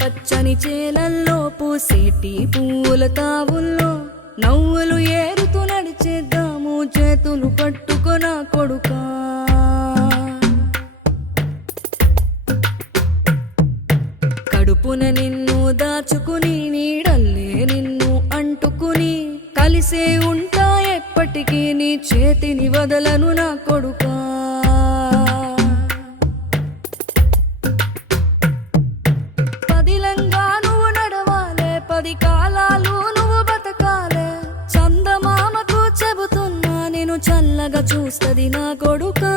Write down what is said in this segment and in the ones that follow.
పచ్చని చేలల్లో పూసేటి పూల తావుల్లో నవ్వులు ఏరుతూ నడిచేద్దాము చేతులు పట్టుకొన కొడుకా. కడుపున నిన్ను దాచుకుని నీడల్లే నిన్ను అంటుకుని కలిసే ఉంటా ఎప్పటికీ నీ చేతిని వదలను నా కొడుకా. పదిలంగా నువ్వు నడవాలే, 10 కాలాలు నువ్వు బతకాలే. చందమామకు చెబుతున్నా నేను చల్లగా చూస్తది నా కొడుకా.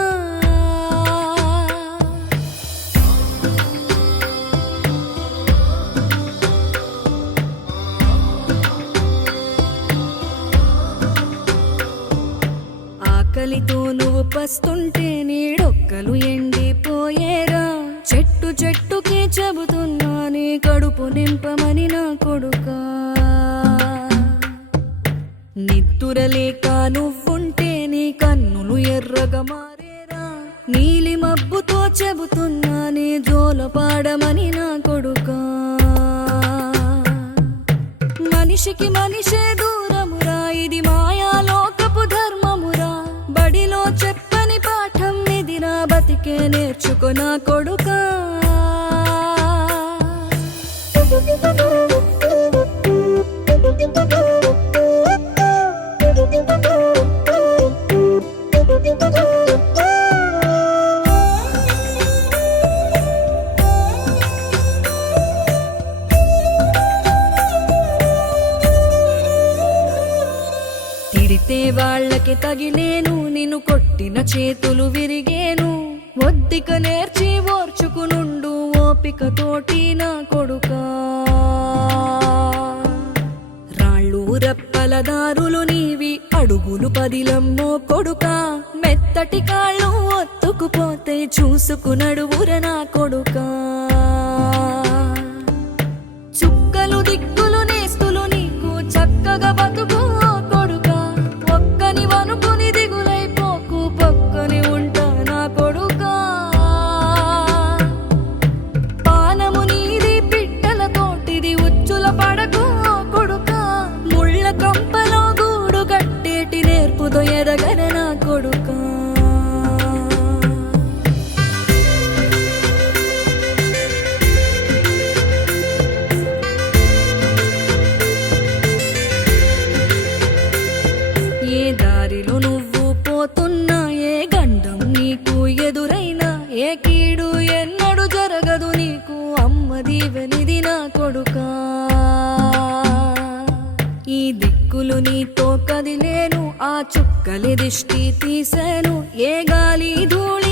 ఆకలితో నువ్వు పస్తుంటే నీడొక్కలు ఎండిపోయేరా. చెట్టు చెట్టుకి చెబుతున్నా నీ కడుపు నింపమని నా కొడుకా. నిద్దురలేక నువ్వుంటే నీ కన్నులు ఎర్రగా మారేరా. నీలి మబ్బుతో చెబుతున్నా నీ జోల పాడమని నా కొడుకా. మనిషికి మనిషే దూరమురా, ఇది మాయాలోకపు ధర్మమురా. బడిలో చెప్పని పాఠం ఇదిరా, బతికే నేర్చుకో నా కొడుకా. తిడితే వాళ్ళకి తగిలేను, నిన్ను కొట్టిన చేతులు విరిగేను. ఒద్దిక నేర్చి ఓర్చుకునుండు ఓపిక తోటి నా కొడుకా. రాళ్ళు రప్పల దారులు నీవి, అడుగులు 10 లమ్మో కొడుకా. మెత్తటి కాళ్ళు ఒత్తుకుపోతే చూసుకునడువుర నా కొడుకా. చుక్కలు దిక్కులు నేస్తులు నీకు చక్కగా బతుకు కొడుకా. ఒక్కని వనుకుని దిగులైపోకు, పక్కని ఉంటా నా కొడుకా. పానము నీది పిట్టల తోటిది, ఉచ్చుల పడకు కొడుకా. ముళ్ళ కంపలో గూడు కట్టేటి నేర్పుతో ఎదగర నా కొడుకా. ఏ దారిలో నువ్వు పోతున్నా, ఏ గండం నీకు ఎదురైనా, ఏ కీడు ఎన్నడు జరగదు నీకు అమ్మ దీవెనిది నా కొడుకా. ఈ దిక్కులు నీతో కదిలేను, ఆ చుక్కలి దిష్టి తీసేను. ఏ గాలి ధూళి